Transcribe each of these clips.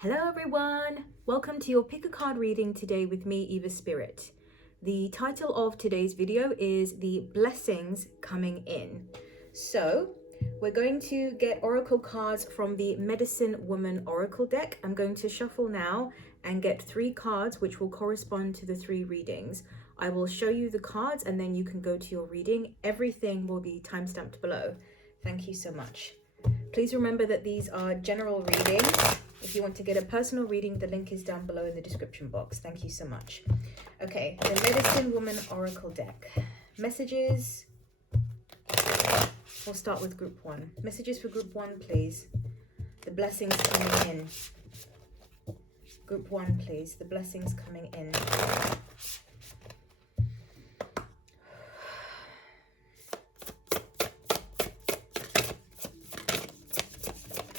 Hello everyone! Welcome to your pick a card reading today with me, Eva Spirit. The title of today's video is The Blessings Coming In. So, we're going to get oracle cards from the Medicine Woman Oracle deck. I'm going to shuffle now and get 3 cards which will correspond to the 3 readings. I will show you the cards and then you can go to your reading. Everything will be timestamped below. Thank you so much. Please remember that these are general readings. If you want to get a personal reading, the link is down below in the description box. Thank you so much. Okay, the Medicine Woman Oracle deck. Messages. We'll start with group 1. Messages for group 1, please. The blessings coming in. Group 1, please. The blessings coming in.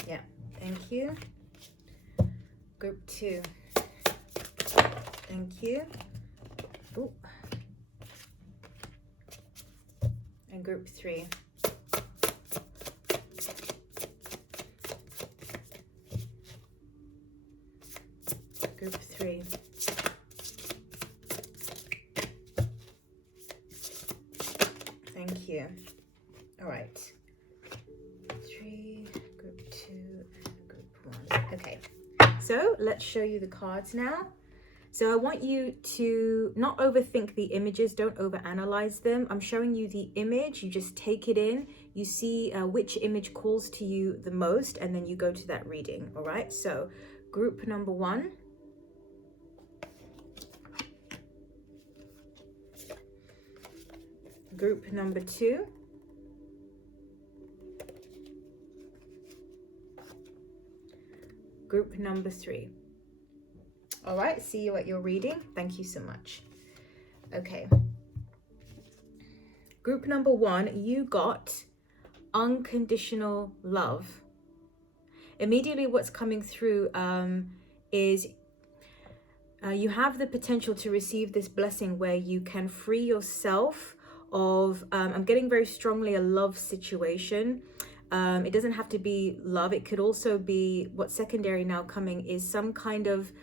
Yeah, thank you. Group 2. Thank you. Ooh. And group 3. Group 3. Thank you. All right. 3, group 2, and group 1. Okay. So let's show you the cards now. So I want you to not overthink the images, don't overanalyze them. I'm showing you the image, you just take it in, you see which image calls to you the most, and then you go to that reading, all right? So group number 1. Group number 2. Group number 3. All right, see you at your reading. Thank you so much. Okay. Group number 1, you got unconditional love. Immediately what's coming through is you have the potential to receive this blessing where you can free yourself of, I'm getting very strongly a love situation. It doesn't have to be love. It could also be, what's secondary now coming is some kind of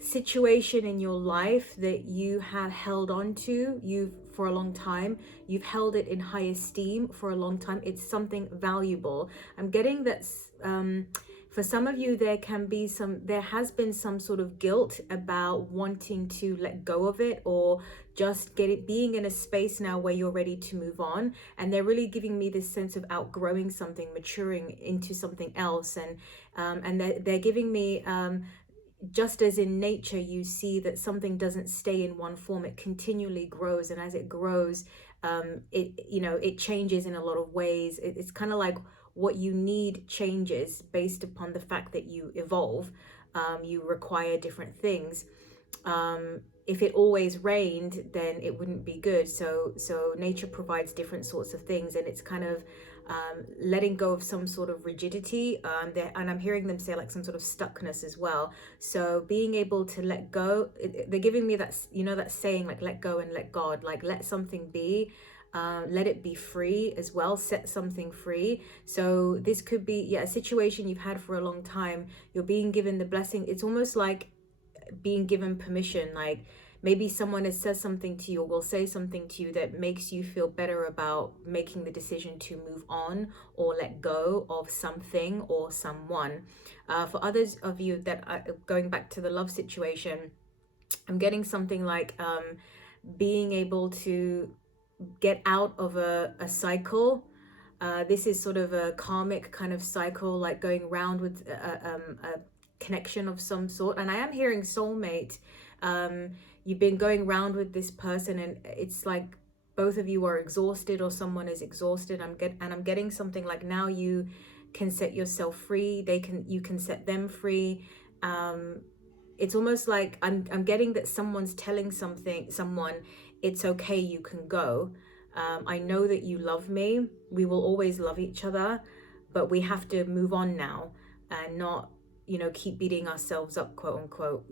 situation in your life that you have held on to for a long time. You've held it in high esteem for a long time. It's something valuable. I'm getting that for some of you there has been some sort of guilt about wanting to let go of it, or just being in a space now where you're ready to move on, and they're really giving me this sense of outgrowing something, maturing into something else, and they're giving me just as in nature you see that something doesn't stay in one form, it continually grows, and as it grows it changes in a lot of ways. It's kind of like what you need changes based upon the fact that you evolve. You require different things. If it always rained, then it wouldn't be good. So nature provides different sorts of things, and it's kind of letting go of some sort of rigidity, and I'm hearing them say like some sort of stuckness as well. So being able to let go, they're giving me that, that saying like let go and let God, like let something be, let it be free as well, set something free. So this could be a situation you've had for a long time. You're being given the blessing. It's almost like being given permission, like maybe someone has said something to you or will say something to you that makes you feel better about making the decision to move on or let go of something or someone. For others of you that are going back to the love situation, I'm getting something like being able to get out of a cycle. This is sort of a karmic kind of cycle, like going round with a connection of some sort. And I am hearing soulmate. You've been going round with this person, and it's like both of you are exhausted, or someone is exhausted. I'm getting something like now you can set yourself free. You can set them free. It's almost like I'm getting that someone's telling someone it's okay, you can go. I know that you love me. We will always love each other, but we have to move on now and not keep beating ourselves up, quote unquote.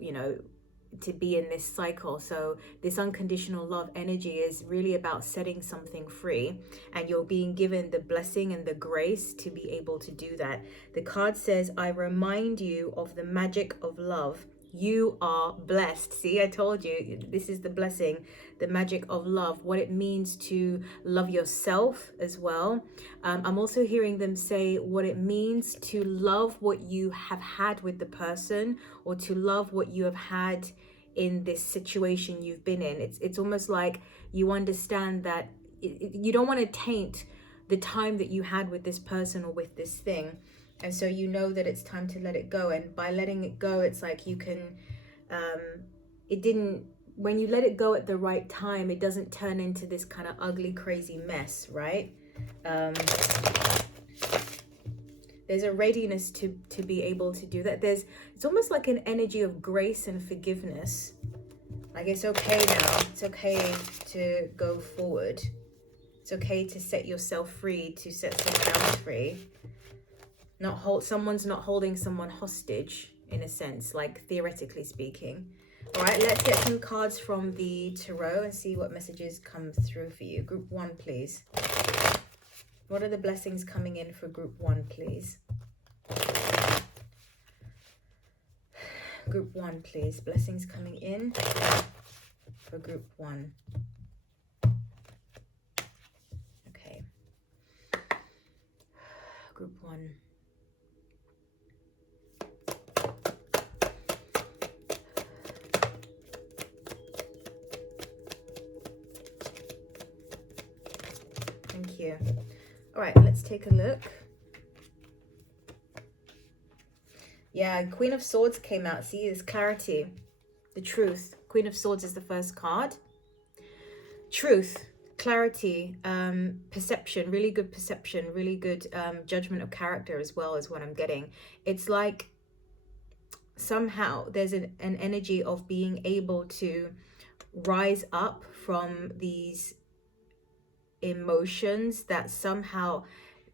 to be in this cycle. So this unconditional love energy is really about setting something free, and you're being given the blessing and the grace to be able to do that. The card says, I remind you of the magic of love. You are blessed. See, I told you, this is the blessing, the magic of love, what it means to love yourself as well. I'm also hearing them say what it means to love what you have had with the person, or to love what you have had in this situation you've been in. It's almost like you understand that you don't want to taint the time that you had with this person or with this thing. And so you know that it's time to let it go. And by letting it go, it's like you can, when you let it go at the right time, it doesn't turn into this kind of ugly, crazy mess, right? There's a readiness to be able to do that. It's almost like an energy of grace and forgiveness. Like, it's okay now. It's okay to go forward. It's okay to set yourself free, to set someone else free. Someone's not holding someone hostage, in a sense, like theoretically speaking. All right, let's get some cards from the tarot and see what messages come through for you. Group 1, please. What are the blessings coming in for group 1, please? Group 1, please. Blessings coming in for group 1. Okay. Group 1. Thank you. All right, let's take a look. Yeah, Queen of Swords came out. See, there's clarity, the truth. Queen of Swords is the first card. Truth, clarity, perception, really good perception, really good judgment of character as well is what I'm getting. It's like somehow there's an energy of being able to rise up from these emotions that somehow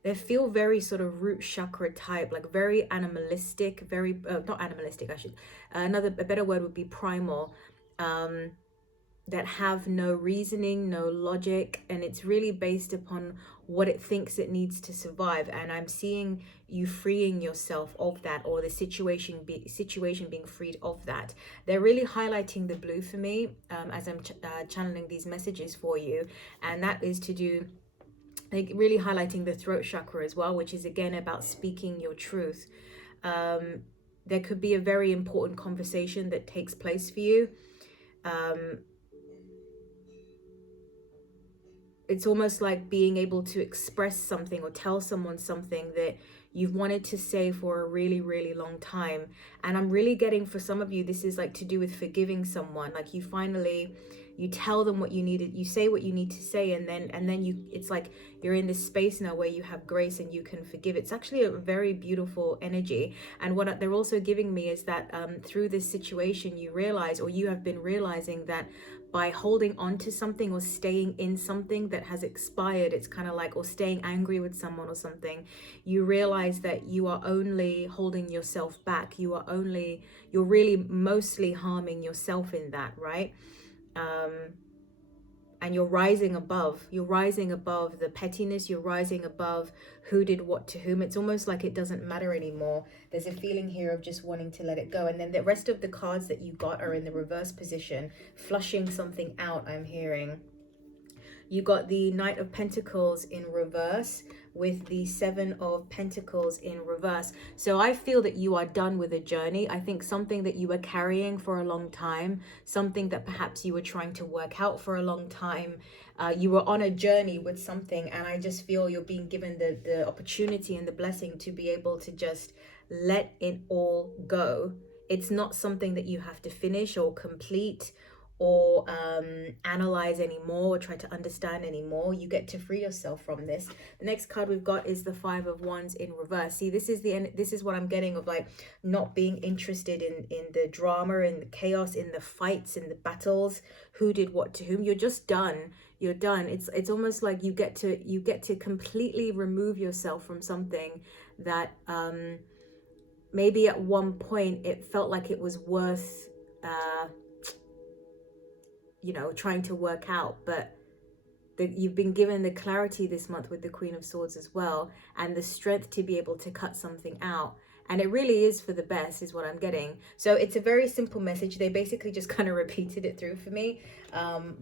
they feel very sort of root chakra type, like very animalistic, very not animalistic, a better word would be primal, that have no reasoning, no logic, and it's really based upon what it thinks it needs to survive. And I'm seeing you freeing yourself of that, or the situation being freed of that. They're really highlighting the blue for me as I'm channeling these messages for you, and that is to do, like, really highlighting the throat chakra as well, which is again about speaking your truth. There could be a very important conversation that takes place for you. It's almost like being able to express something or tell someone something that you've wanted to say for a really, really long time. And I'm really getting, for some of you, this is like to do with forgiving someone. Like you tell them what you needed, you say what you need to say, and then it's like you're in this space now where you have grace and you can forgive. It's actually a very beautiful energy. And what they're also giving me is that through this situation you realize, or you have been realizing, that by holding on to something or staying in something that has expired, it's kind of like, or staying angry with someone or something, you realize that you are only holding yourself back. You're really mostly harming yourself in that, right? And you're rising above the pettiness, you're rising above who did what to whom. It's almost like it doesn't matter anymore. There's a feeling here of just wanting to let it go. And then the rest of the cards that you got are in the reverse position, flushing something out, I'm hearing. You got the Knight of Pentacles in reverse with the Seven of Pentacles in reverse. So I feel that you are done with a journey. I think something that you were carrying for a long time, something that perhaps you were trying to work out for a long time. You were on a journey with something, and I just feel you're being given the opportunity and the blessing to be able to just let it all go. It's not something that you have to finish or complete or analyze anymore, or try to understand anymore. You get to free yourself from this. The next card we've got is the Five of Wands in reverse. See, this is what I'm getting of, like, not being interested in the drama, in the chaos, in the fights, in the battles, who did what to whom. You're just done. You're done. It's almost like you get to completely remove yourself from something that maybe at one point it felt like it was worth you know, trying to work out, but you've been given the clarity this month with the Queen of Swords as well, and the strength to be able to cut something out. And it really is for the best, is what I'm getting. So it's a very simple message. They basically just kind of repeated it through for me.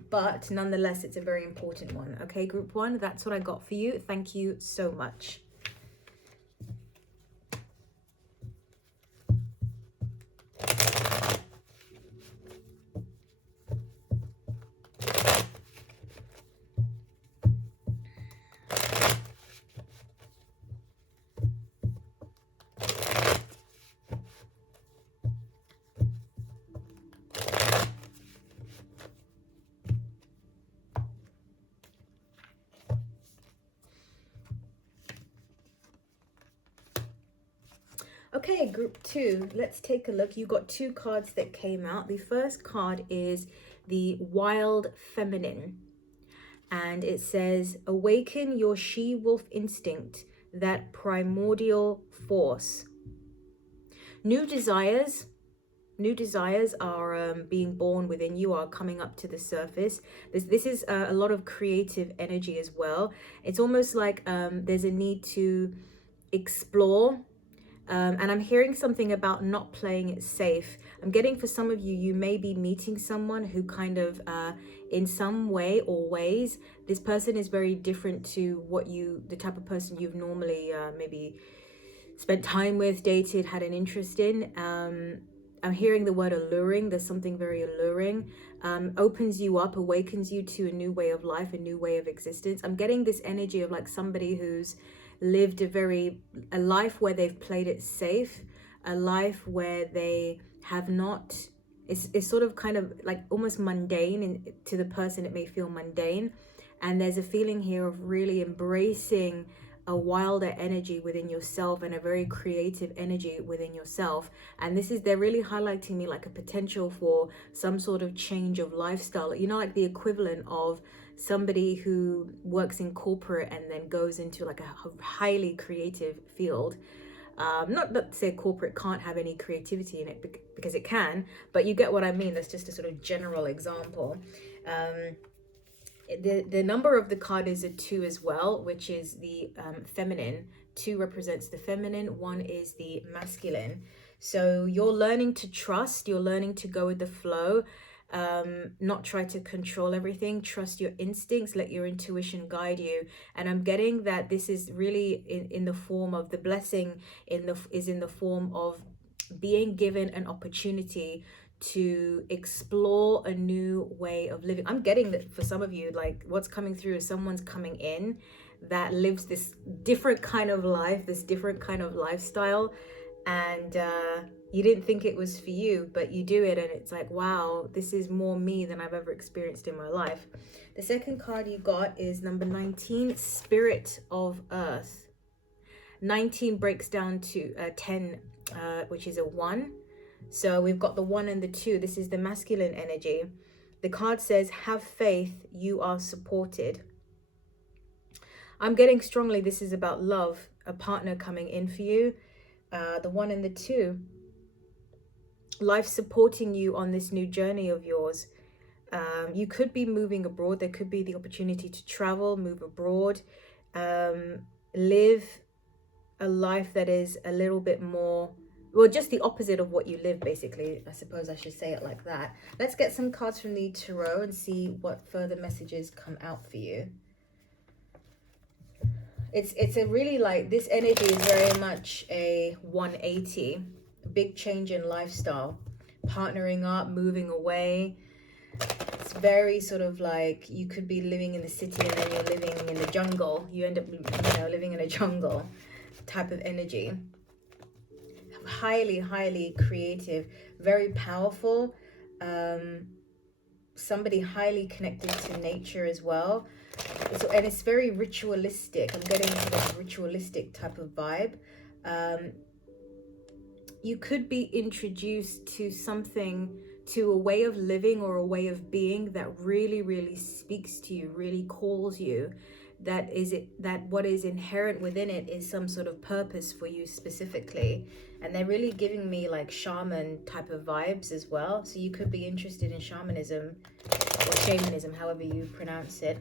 But nonetheless, it's a very important one. Okay, group one, that's what I got for you. Thank you so much. Okay, group two, let's take a look. You got two cards that came out. The first card is the Wild Feminine, and it says, awaken your she-wolf instinct, that primordial force. New desires are being born within you, are coming up to the surface. This is a lot of creative energy as well. It's almost like there's a need to explore. And I'm hearing something about not playing it safe. I'm getting, for some of you, you may be meeting someone who kind of, in some way or ways, this person is very different to what the type of person you've normally maybe spent time with, dated, had an interest in. I'm hearing the word alluring. There's something very alluring. Opens you up, awakens you to a new way of life, a new way of existence. I'm getting this energy of like somebody who's lived a life where they've played it safe, a life where they have not, it's sort of kind of like almost mundane, and to the person it may feel mundane. And there's a feeling here of really embracing a wilder energy within yourself and a very creative energy within yourself. And they're really highlighting me like a potential for some sort of change of lifestyle, you know, like the equivalent of somebody who works in corporate and then goes into like a highly creative field. Not that to say corporate can't have any creativity in it, because it can, but you get what I mean. That's just a sort of general example. The number of the card is a 2 as well, which is the feminine. 2 represents the feminine, 1 is the masculine. So you're learning to trust, you're learning to go with the flow, not try to control everything. Trust your instincts, let your intuition guide you. And I'm getting that this is really in the form of the blessing, is in the form of being given an opportunity to explore a new way of living. I'm getting that for some of you, like what's coming through is someone's coming in that lives this different kind of life, this different kind of lifestyle, and you didn't think it was for you, but you do it, and it's like, wow, this is more me than I've ever experienced in my life. The second card you got is number 19, Spirit of Earth. 19 breaks down to 10, which is a 1. So we've got the 1 and the 2. This is the masculine energy. The card says, have faith, you are supported. I'm getting strongly this is about love, a partner coming in for you. The 1 and the 2. Life supporting you on this new journey of yours. You could be moving abroad. There could be the opportunity to travel, move abroad, live a life that is a little bit more, well, just the opposite of what you live, basically. I suppose I should say it like that. Let's get some cards from the tarot and see what further messages come out for you. It's a really, like, this energy is very much a 180, a big change in lifestyle, partnering up, moving away. It's very sort of like you could be living in the city and then you're living in the jungle. You end up, you know, living in a jungle type of energy. Highly creative, very powerful, somebody highly connected to nature as well. And it's very ritualistic. I'm getting sort of ritualistic type of vibe. You could be introduced to something, to a way of living or a way of being that really speaks to you, really calls you. That what is inherent within it is some sort of purpose for you specifically. And they're really giving me like shaman type of vibes as well. So you could be interested in shamanism shamanism, however you pronounce it.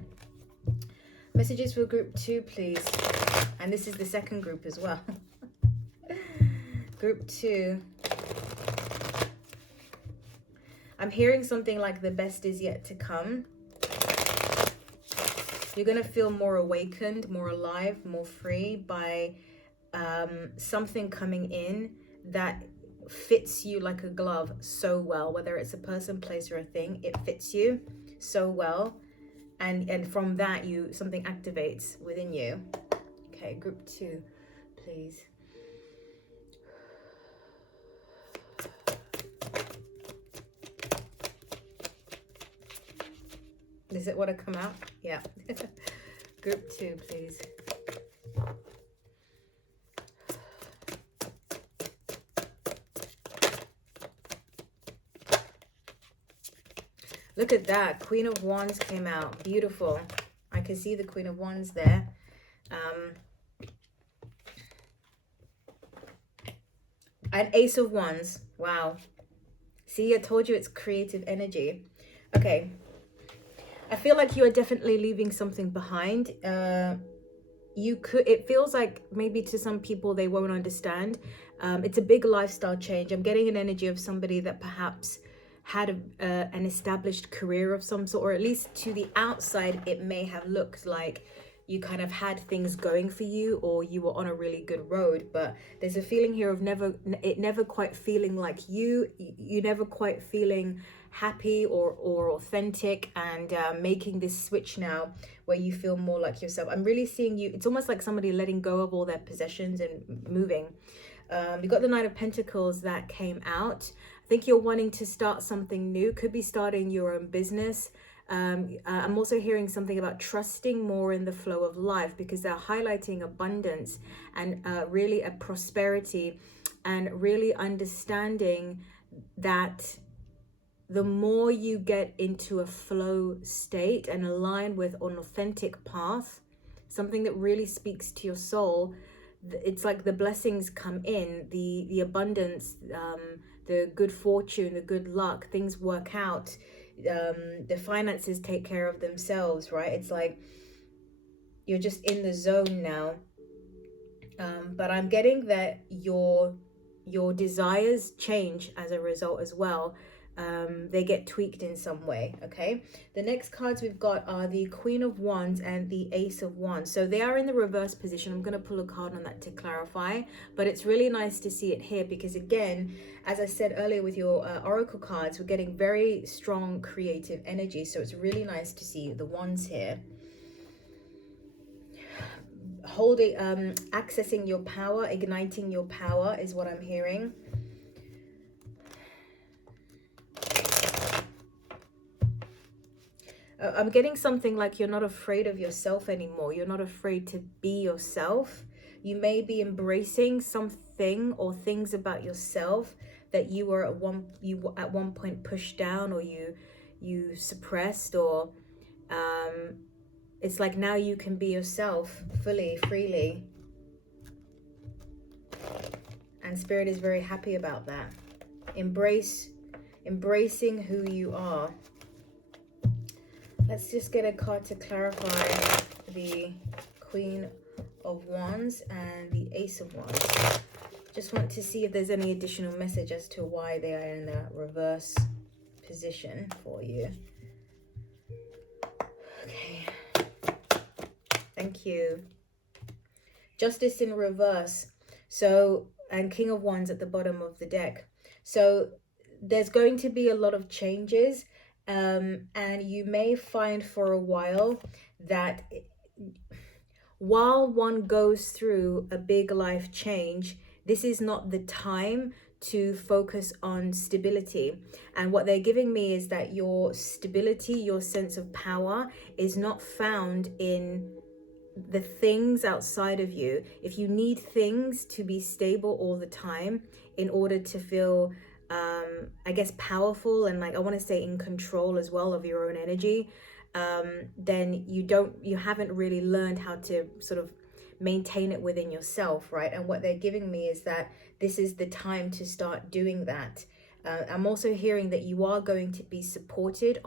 Messages for group 2, please. And this is the second group as well. Group 2. I'm hearing something like the best is yet to come. You're going to feel more awakened, more alive, more free by something coming in that fits you like a glove so well. Whether it's a person, place, or a thing, it fits you so well. And from that, something activates within you. Okay, group 2, please. Does it want to come out? Yeah. Group 2, please. Look at that. Queen of Wands came out. Beautiful. I can see the Queen of Wands there. And Ace of Wands. Wow. See, I told you it's creative energy. Okay. I feel like you are definitely leaving something behind. It feels like maybe to some people they won't understand. It's a big lifestyle change. I'm getting an energy of somebody that perhaps had an established career of some sort, or at least to the outside it may have looked like you kind of had things going for you, or you were on a really good road. But there's a feeling here of never quite feeling like you never quite feeling happy or authentic, and making this switch now where you feel more like yourself. I'm really seeing you, it's almost like somebody letting go of all their possessions and moving. You got the Knight of Pentacles that came out. I think you're wanting to start something new. Could be starting your own business. I'm also hearing something about trusting more in the flow of life, because they're highlighting abundance and really a prosperity, and really understanding that the more you get into a flow state and align with an authentic path, something that really speaks to your soul, it's like the blessings come in, the abundance, the good fortune, the good luck, things work out, the finances take care of themselves, right? It's like you're just in the zone now. But I'm getting that your desires change as a result as well. They get tweaked in some way. Okay, the next cards we've got are the Queen of Wands and the Ace of Wands. So they are in the reverse position. I'm going to pull a card on that to clarify, but it's really nice to see it here, because again, as I said earlier with your oracle cards, we're getting very strong creative energy. So it's really nice to see the wands here. Holding, accessing your power, igniting your power is what I'm hearing. I'm getting something like you're not afraid of yourself anymore. You're not afraid to be yourself. You may be embracing something or things about yourself that you were at one point pushed down, or you suppressed, or it's like now you can be yourself fully, freely. And Spirit is very happy about that. Embracing who you are. Let's just get a card to clarify the Queen of Wands and the Ace of Wands. Just want to see if there's any additional message as to why they are in the reverse position for you. Okay. Thank you. Justice in reverse. So, and King of Wands at the bottom of the deck. So there's going to be a lot of changes. And you may find for a while that while one goes through a big life change, this is not the time to focus on stability. And what they're giving me is that your stability, your sense of power is not found in the things outside of you. If you need things to be stable all the time in order to feel I guess powerful, and like I want to say in control as well of your own energy, then you haven't really learned how to sort of maintain it within yourself, right? And what they're giving me is that this is the time to start doing that. I'm also hearing that you are going to be supported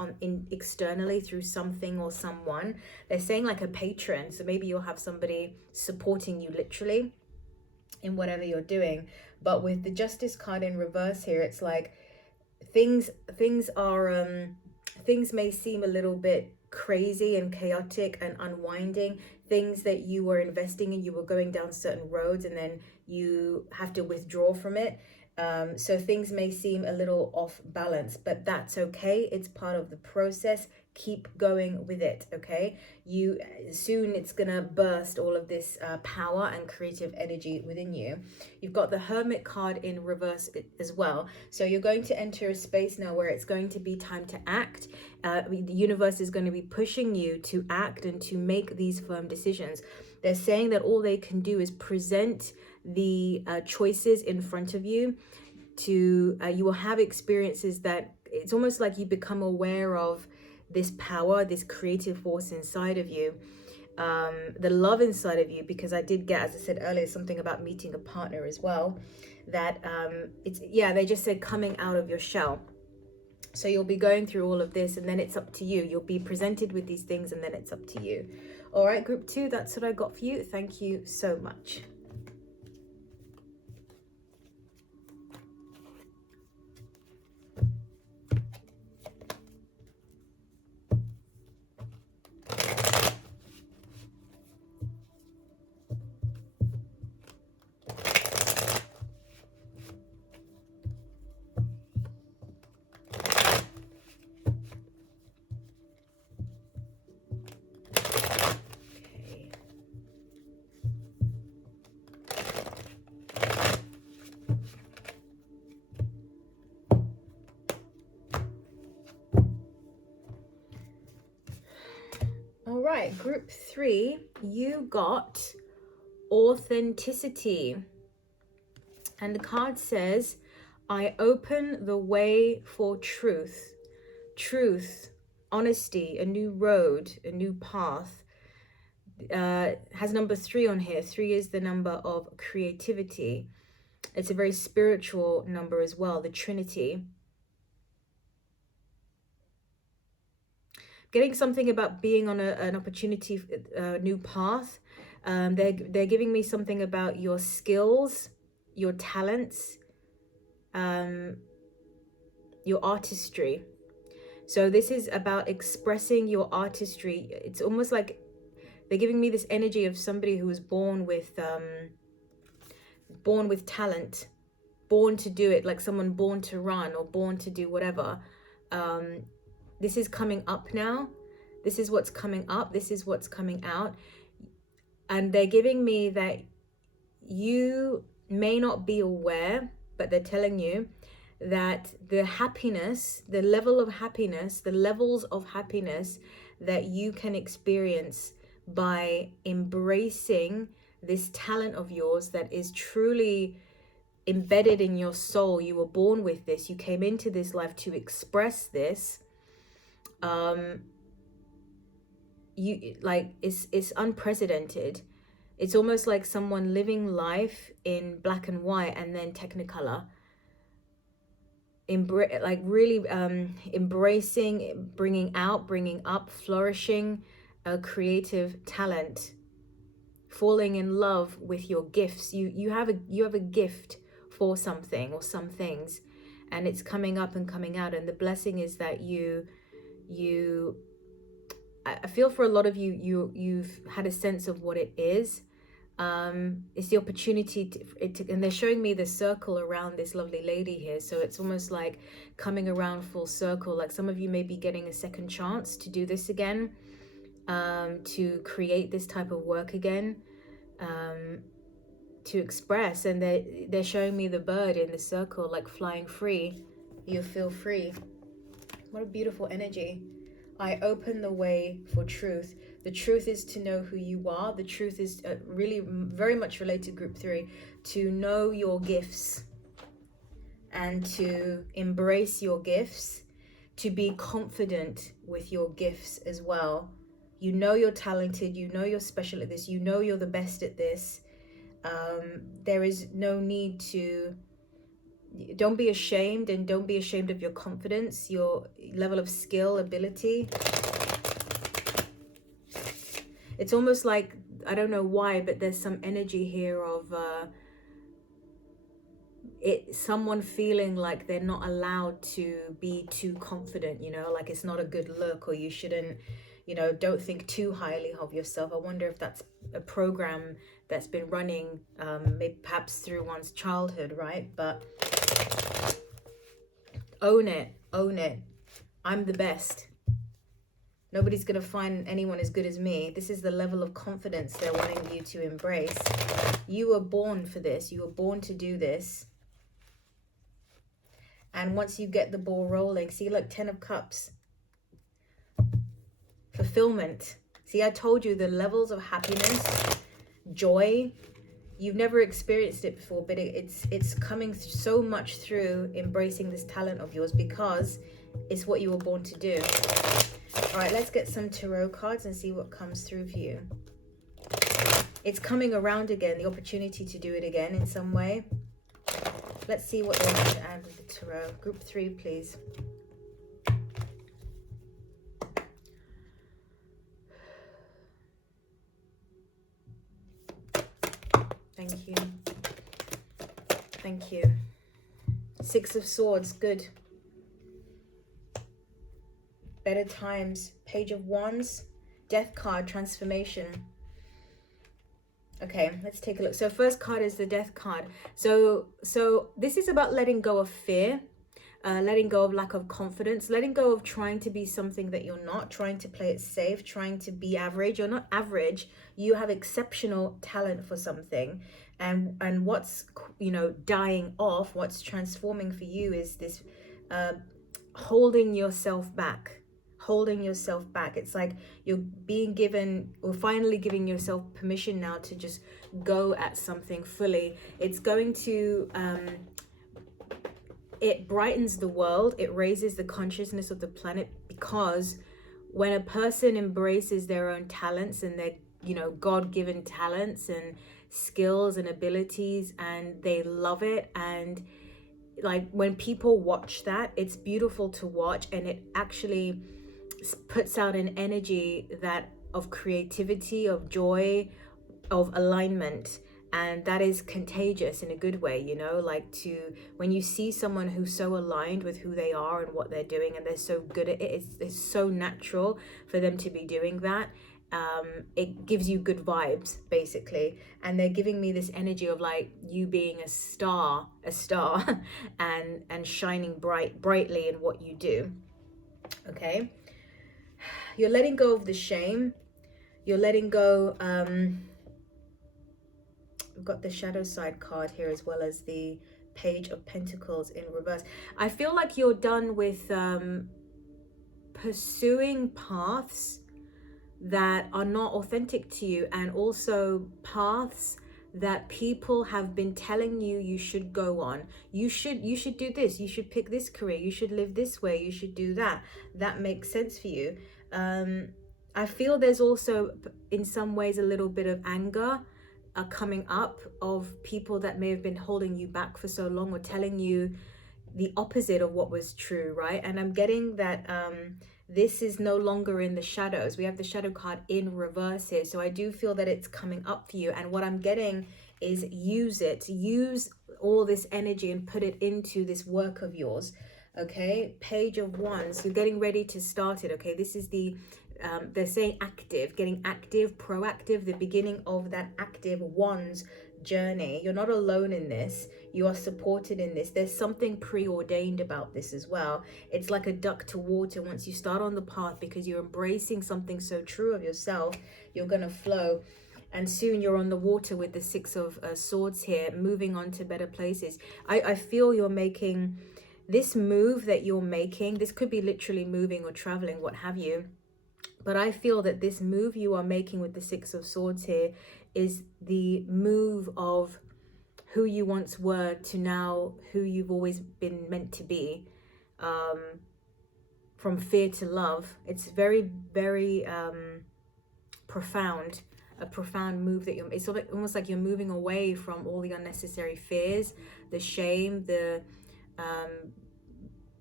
externally through something or someone. They're saying like a patron, so maybe you'll have somebody supporting you literally in whatever you're doing. But with the Justice card in reverse here, it's like things are things may seem a little bit crazy and chaotic and unwinding. Things that you were investing in, you were going down certain roads and then you have to withdraw from it. So things may seem a little off balance, but that's okay. It's part of the process. Keep going with it, okay? Soon it's gonna burst all of this power and creative energy within you. You've got the Hermit card in reverse as well. So you're going to enter a space now where it's going to be time to act. The universe is going to be pushing you to act and to make these firm decisions. They're saying that all they can do is present the choices in front of you. You will have experiences that it's almost like you become aware of this power, this creative force inside of you, the love inside of you, because I did get, as I said earlier, something about meeting a partner as well, that they just said coming out of your shell. So you'll be going through all of this and then it's up to you. You'll be presented with these things and then it's up to you. All right, group 2, that's what I got for you. Thank you so much. All right, group 3, you got authenticity. And the card says, I open the way for truth. Truth, honesty, a new road, a new path. Has number 3 on here. 3 is the number of creativity. It's a very spiritual number as well, the Trinity. Getting something about being on an opportunity, a new path. They're giving me something about your skills, your talents, your artistry. So this is about expressing your artistry. It's almost like they're giving me this energy of somebody who was born with talent, born to do it, like someone born to run or born to do whatever. This is coming up now. This is what's coming up. This is what's coming out. And they're giving me that you may not be aware, but they're telling you that the happiness, the level of happiness, the levels of happiness that you can experience by embracing this talent of yours that is truly embedded in your soul. You were born with this. You came into this life to express this. It's unprecedented. It's almost like someone living life in black and white and then technicolor. Embracing, bringing up, flourishing a creative talent, falling in love with your gifts. You have a gift for something or some things, and it's coming up and coming out. And the blessing is that I feel for a lot of you've had a sense of what it is. It's the opportunity to, and they're showing me the circle around this lovely lady here. So it's almost like coming around full circle. Like some of you may be getting a second chance to do this again, to create this type of work again, to express. And they're showing me the bird in the circle, like flying free. You feel free. What a beautiful energy. I open the way for truth. The truth is to know who you are. The truth is really very much related to group 3, to know your gifts and to embrace your gifts, to be confident with your gifts as well. You know you're talented, you know you're special at this, you know you're the best at this. There is no need to don't be ashamed, and don't be ashamed of your confidence, your level of skill, ability. It's almost like, I don't know why, but there's some energy here of someone feeling like they're not allowed to be too confident, you know, like it's not a good look, or you shouldn't, you know, don't think too highly of yourself. I wonder if that's a program that's been running, maybe perhaps through one's childhood, right? But own it, own it. I'm the best. Nobody's gonna find anyone as good as me. This is the level of confidence they're wanting you to embrace. You were born for this. You were born to do this. And once you get the ball rolling, see, look, 10 of Cups. Fulfillment. See, I told you the levels of happiness, joy, you've never experienced it before, but it's coming so much through embracing this talent of yours, because it's what you were born to do. All right, let's get some tarot cards and see what comes through for you. It's coming around again, the opportunity to do it again in some way. Let's see what they want to add with the tarot. Group 3, please. Thank you. Thank you. 6 of Swords, good. Better times. Page of Wands. Death card, transformation. Okay, let's take a look. So first card is the Death card. So this is about letting go of fear, letting go of lack of confidence, letting go of trying to be something that you're not, trying to play it safe, trying to be average. You're not average. You have exceptional talent for something. And what's, you know, dying off, what's transforming for you is this holding yourself back. Holding yourself back. It's like you're being given, or finally giving yourself permission now to just go at something fully. It's going to it brightens the world, it raises the consciousness of the planet, because when a person embraces their own talents and their, you know, God-given talents and skills and abilities, and they love it, and like when people watch that, it's beautiful to watch, and it actually puts out an energy that of creativity, of joy, of alignment, and that is contagious in a good way, you know, like to when you see someone who's so aligned with who they are and what they're doing, and they're so good at it, it's so natural for them to be doing that. It gives you good vibes basically, and they're giving me this energy of like you being a star and shining brightly in what you do. Okay, you're letting go of the shame, you're letting go. We've got the shadow side card here, as well as the Page of Pentacles in reverse. I feel like you're done with pursuing paths that are not authentic to you, and also paths that people have been telling you you should go on. You should do this, you should pick this career, you should live this way, you should do that. That makes sense for you. I feel there's also in some ways a little bit of anger coming up of people that may have been holding you back for so long, or telling you the opposite of what was true, right? And I'm getting that this is no longer in the shadows. We have the shadow card in reverse here. So I do feel that it's coming up for you. And what I'm getting is use it. Use all this energy and put it into this work of yours. Okay, Page of Wands. You're getting ready to start it. Okay, this is the they're saying active, getting active, proactive, the beginning of that active Wands journey. You're not alone in this. You are supported in this. There's something preordained about this as well. It's like a duck to water. Once you start on the path, because you're embracing something so true of yourself, you're going to flow. And soon you're on the water with the 6 of Swords here, moving on to better places. I feel you're making this move that you're making. This could be literally moving or traveling, what have you. But I feel that this move you are making with the 6 of Swords here is the move of who you once were to now who you've always been meant to be. From fear to love. It's very, very profound. A profound move that it's almost like you're moving away from all the unnecessary fears, the shame, the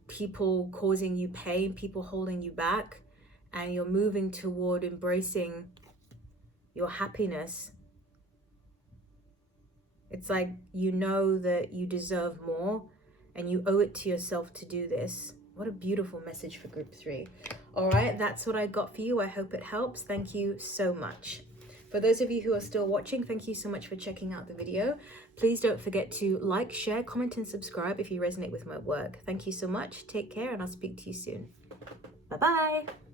people causing you pain, people holding you back, and you're moving toward embracing your happiness. It's like you know that you deserve more and you owe it to yourself to do this. What a beautiful message for group 3. All right, that's what I got for you. I hope it helps. Thank you so much. For those of you who are still watching, thank you so much for checking out the video. Please don't forget to like, share, comment, and subscribe if you resonate with my work. Thank you so much. Take care, and I'll speak to you soon. Bye-bye.